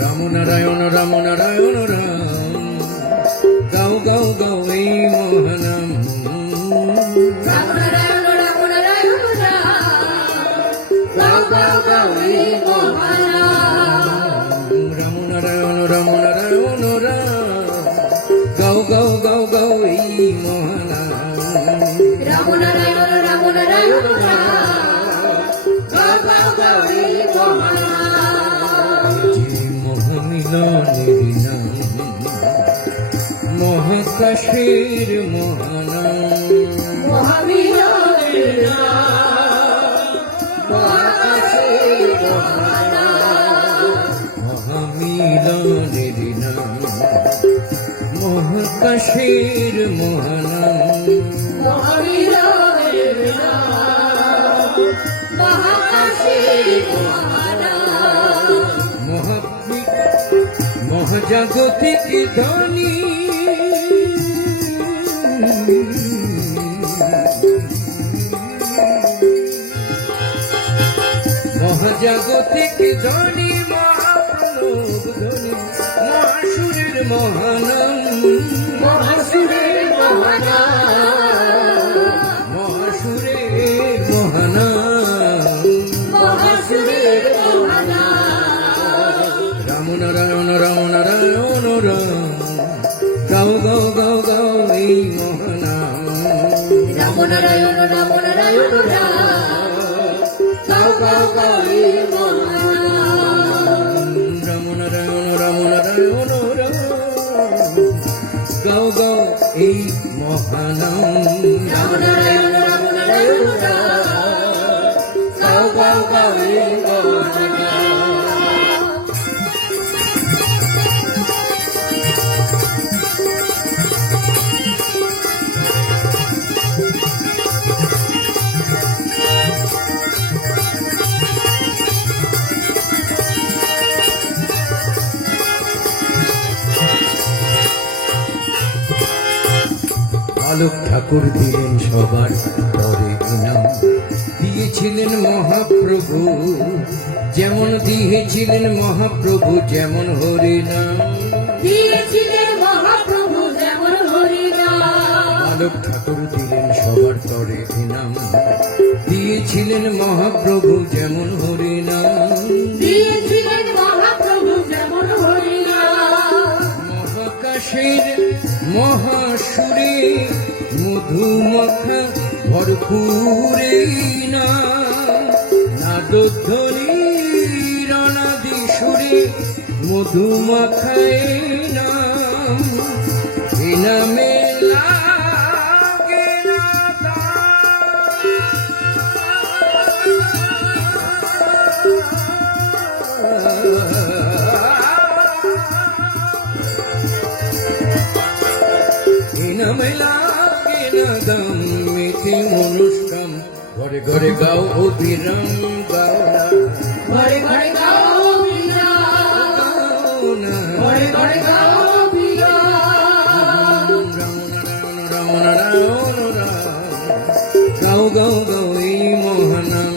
রাম। নারায়ণ রাম। নারায়ণ মহাকাশের মহানাম মহামিলনের নাম মহাকাশের মহানাম মহাকাশের মহানাম মহাজাগতিক ধনী মহাজাগতিক ধনী মহাপ্রণব ধনী মহাসুরের মহানাম। রাম গাও গাও গাও গাও এই মহানাম রাম নারায়ণ রাম। নারায়ণ রাম গাও গাও গাও এই মহানাম রাম নারায়ণ রাম। নারায়ণ গাও গাও এই মহানাম রাম নারায়ণ রাম। নারায়ণ গাও গাও গাও বালক ঠাকুর দিলেন সবার পরে ইনাম। দিয়েছিলেন মহাপ্রভু যেমন দিয়েছিলেন মহাপ্রভু যেমন হরিনাম দিয়েছিলেন মহাপ্রভু যেমন বালক ঠাকুর দিলেন সবার তরে ইনাম। দিয়েছিলেন মহাপ্রভু যেমন দিয়েছিলেন মহাপ্রভু যেমন হরিনাম মহাকাশের মহাসুরে মধুমখা ভরপুরে না। নাদধ্বনি রণাদি সুরে মধুমাখায় নাম। এ নামে না মিথি অনুষ্ঠান ঘরে ঘরে গাও না, ঘরে ঘরে গাও ঘরে ঘরে। গাও গাও গাও এই মহানাম।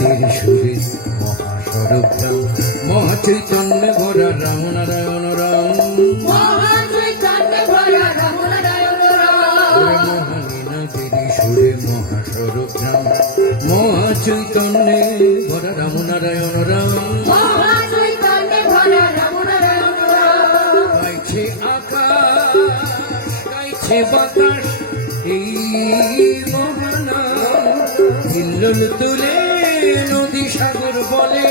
মহানীনাদের সুরে ভরা রাম মহাচৈতন্য ভরা রাম নারায়ণ রাম। মহানীনাদের সুরে ভরা রাম। মহাচৈতন্য ভরা রাম নারায়ণ রাম। গাইছে আকাশ গাইছে বাতাস এই মহানাম হিল্লোল তুলে নদী সাগর বলে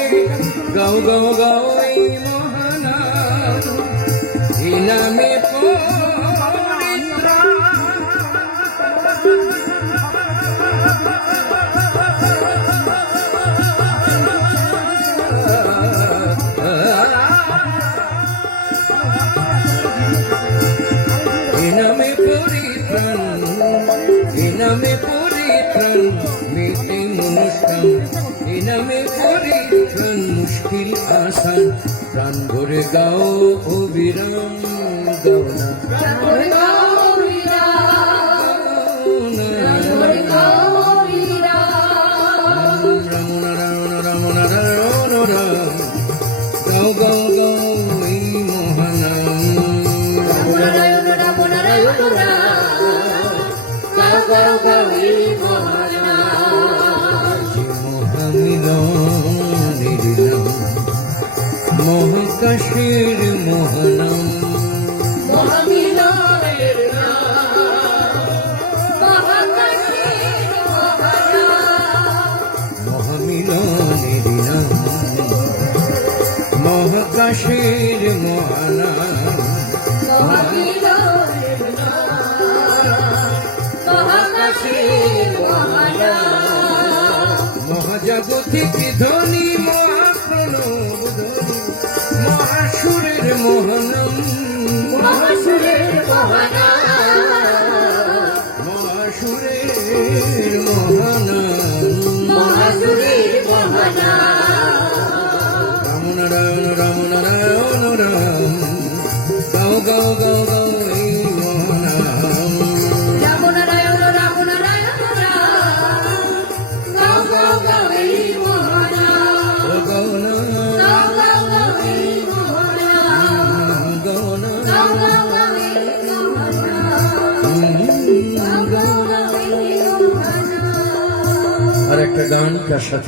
গাও গাও গাও এই মহানাম এই নামে পরিত্রাণ। এ অনুষ্ঠান এ নামে পরিত্রাণ মুশকিল আসান প্রাণ ভরে গাও অবিরাম গাও না নারায়ণ রাম গাও গাও গাও এই মহাকাশের মহানাম মহামিলনের নাম। মহাকাশের মহানাম মহামিলনের নাম মহানাম। মহাসুরের মহানাম মহাসুরের মহানাম মহাসুরের মহানাম রাম নারায়ণ রাম নারায়ণ রাম। গাও গাও গাও গাও। gracias.